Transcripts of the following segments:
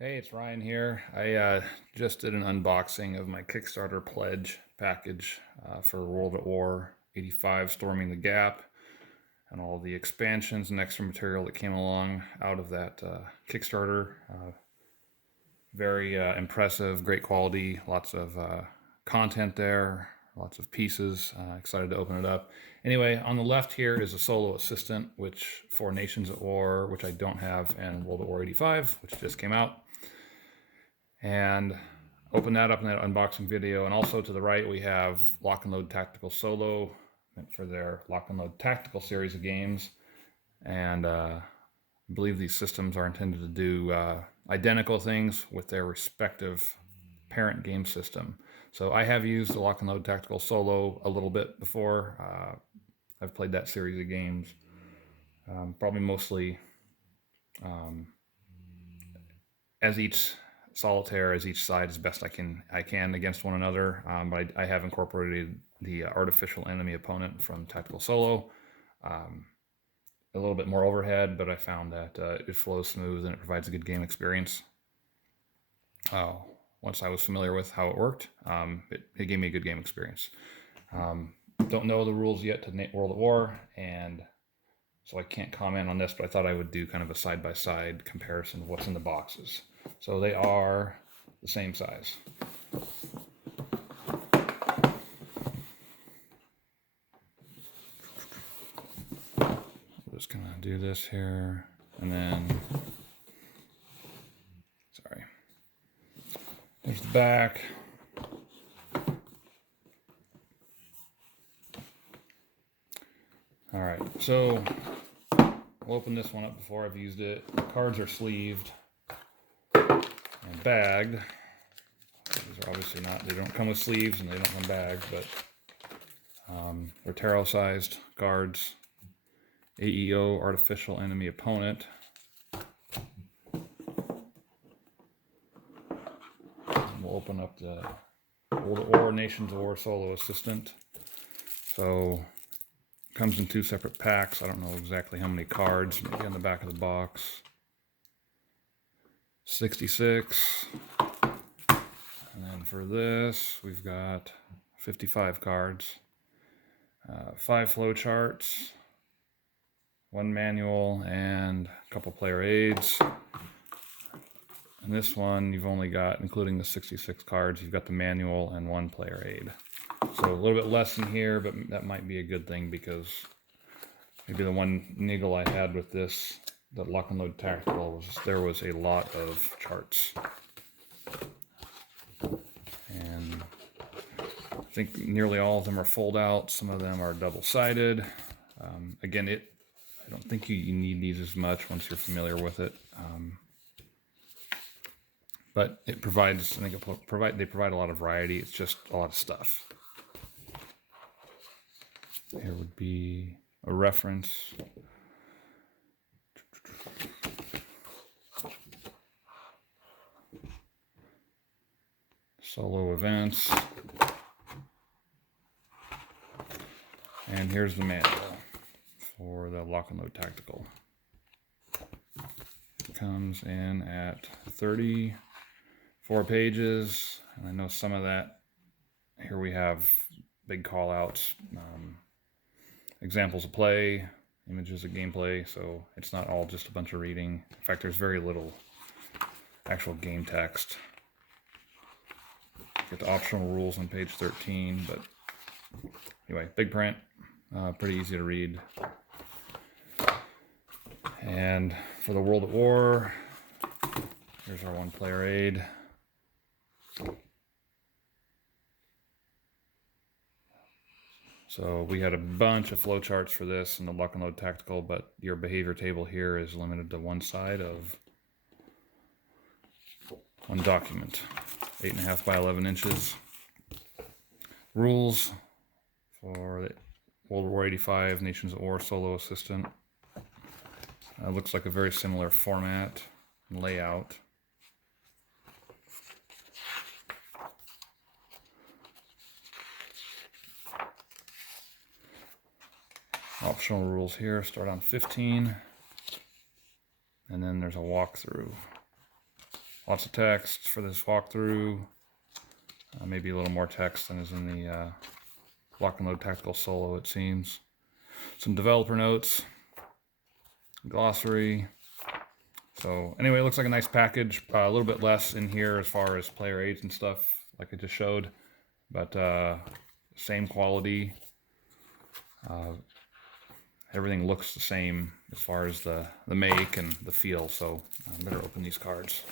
Hey, it's Ryan here. I just did an unboxing of my Kickstarter pledge package for World at War 85 Storming the Gap and all the expansions and extra material that came along out of that Kickstarter. Very impressive, great quality, lots of content there, lots of pieces. Excited to open it up. Anyway, on the left here is a solo assistant, which for Nations at War, which I don't have, and World at War 85, which just came out. And open that up in that unboxing video. And also to the right, we have Lock and Load Tactical Solo for their Lock and Load Tactical series of games. And I believe these systems are intended to do identical things with their respective parent game system. So I have used the Lock and Load Tactical Solo a little bit before. I've played that series of games, probably mostly as each solitaire, as each side as best I can against one another. But I have incorporated the artificial enemy opponent from Tactical Solo. A little bit more overhead, but I found that it flows smooth and it provides a good game experience. Once I was familiar with how it worked, it gave me a good game experience. Don't know the rules yet to World at War, and so I can't comment on this, but I thought I would do kind of a side-by-side comparison of what's in the boxes. So they are the same size. I'm just gonna do this here, and then, sorry, there's the back. All right, so we'll open this one up before I've used it. The cards are sleeved and bagged. These are obviously not, they don't come with sleeves and they don't come bagged, but they're tarot sized cards. AEO, Artificial Enemy Opponent. And we'll open up the World at War, Nations at War Solo Assistant. So comes in two separate packs. I don't know exactly how many cards, maybe on the back of the box. 66. And then for this, we've got 55 cards, 5 flow charts, 1 manual, and a couple player aids. And this one, you've only got, including the 66 cards, you've got the manual and 1 player aid. So a little bit less in here, but that might be a good thing because maybe the one niggle I had with this, the Lock and Load Tactical, was there was a lot of charts. And I think nearly all of them are fold out. Some of them are double-sided. Again, I don't think you need these as much once you're familiar with it. But it provides, I think they provide a lot of variety. It's just a lot of stuff. Here would be a reference. Solo events. And here's the manual for the Lock and Load Tactical. It comes in at 34 pages, and I know some of that, here we have big call outs, examples of play, images of gameplay, so it's not all just a bunch of reading. In fact, there's very little actual game text. Get the optional rules on page 13, but anyway, big print, pretty easy to read. And for the World at War, here's our 1 player aid. So we had a bunch of flowcharts for this in the Lock and Load Tactical, but your behavior table here is limited to one side of one document, 8.5 by 11 inches. Rules for the World War 85 Nations at War Solo Assistant. Looks like a very similar format and layout. Optional rules here start on 15, and then there's a walkthrough. Lots of text for this walkthrough. Maybe a little more text than is in the Lock and Load Tactical Solo, it seems. Some developer notes, glossary. So anyway, it looks like a nice package. A little bit less in here as far as player aids and stuff, like I just showed, but same quality. Everything looks the same as far as the make and the feel. So I better open these cards.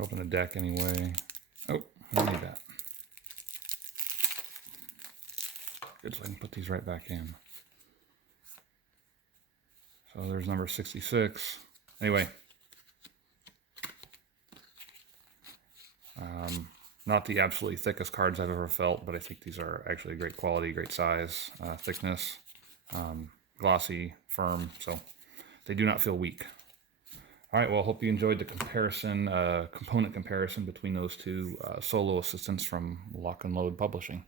Open the deck anyway. Oh, I need that. Good, so I can put these right back in. So there's number 66. Anyway. Not the absolutely thickest cards I've ever felt, but I think these are actually great quality, great size, thickness, glossy, firm, so they do not feel weak. All right, well, I hope you enjoyed the comparison, component comparison between those two solo assistants from Lock and Load Publishing.